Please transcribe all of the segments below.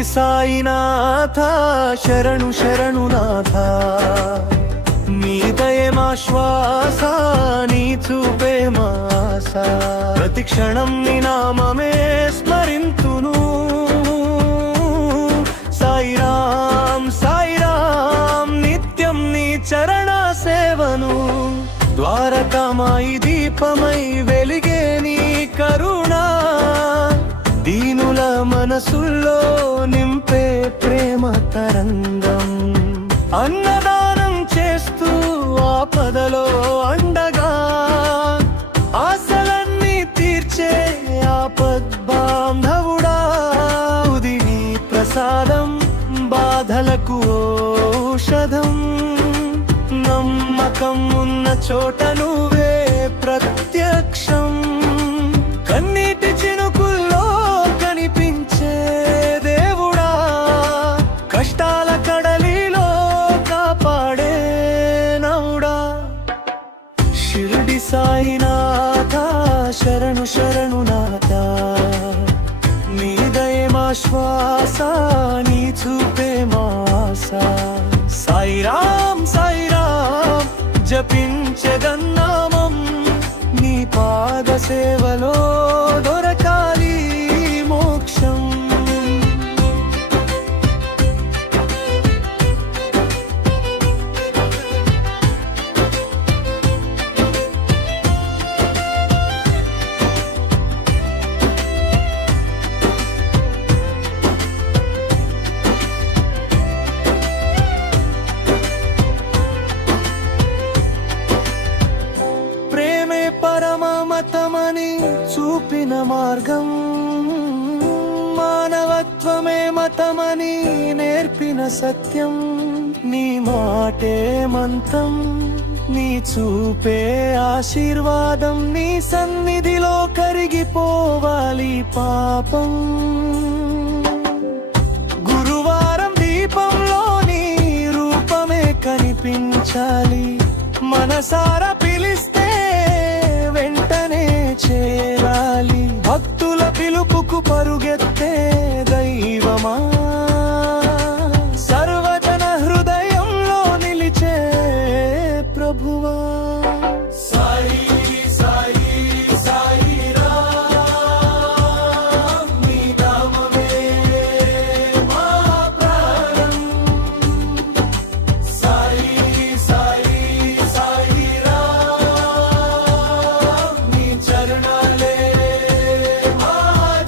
షిరిడి సాయినాథ శరణు శరణు నాథ నీ దయే మా శ్వాస నీ చూపే మాస ప్రతి క్షణం నీ నామమే స్మరింతును సాయిరాం సాయిరాం నిత్యం నీ చరణ సేవను ద్వారకామాయి దీపమై వెలిగే నీ కరుణ దీనుల మనసుల్లో నింపే ప్రేమ తరంగం అన్నదానం చేస్తూ ఆపదలో అండగా ఆశలన్నీ తీర్చే ఆపద్బాంధవుడా ఉదిని ప్రసాదం బాధలకు ఔషధం నమ్మకం ఉన్న చోట నువ్వే ప్రత్యక్షం కన్నీటి చినుకుల్లో కనిపించే దేవుడా కష్టాల కడలిలో కాపాడే నవుడా షిరిడి సాయినాథ శరణు శరణు నాథ నీ దయే మా శ్వాస నీ చూపే మాస సాయిరాం సాయిరాం జపించెదన్నామం నీ పాద సేవలో దొరకాలి మోక్షం పరమమతమని చూపిన మార్గం మానవత్వమే మతమని నేర్పిన సత్యం నీ మాటే మంతం నీ చూపే ఆశీర్వాదం నీ సన్నిధిలో కరిగిపోవాలి పాపం గురువారం దీపంలో నీ రూపమే కనిపించాలి మనసారా పిలిస్తే వెంటనే చేరాలి భక్తుల పిలుపుకు పరుగెత్తే దైవమా సర్వజన హృదయంలో నిలిచే ప్రభువా సాయి సాయి సాయి రామ్ నీ నామమే మా ప్రాణం సాయి సాయి సాయి రామ్ నీ చరణాలే మా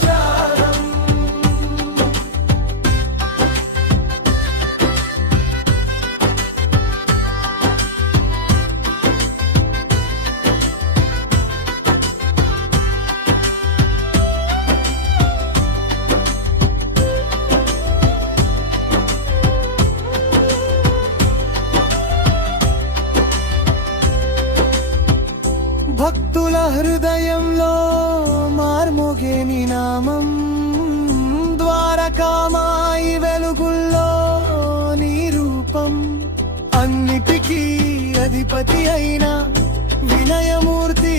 జానం భక్తుల హృదయంలో మార్మోగే నీ నామం ద్వారకామాయి వెలుగుల్లో నీ రూపం అన్నిటికీ అధిపతి అయిన వినయమూర్తి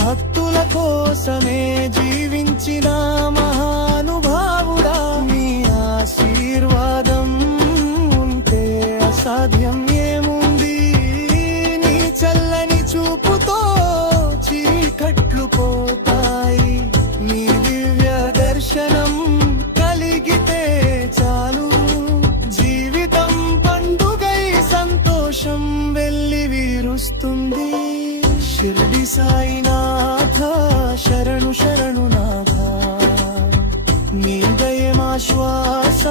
భక్తుల కోసమే జీవించిన మహానుభావుడా నీ ఆశీర్వాదం ఉంటే అసాధ్యం ఏముంది నీ చల్లని చూపుతో చీకట్లు పోతాయి నీ దివ్య దర్శనం కలిగితే చాలు జీవితం పండుగై సంతోషం వెళ్ళి వీరుస్తుంది షిరిడి సాయినాథ శరణు శరణు నాథ నీ దయే మా శ్వాస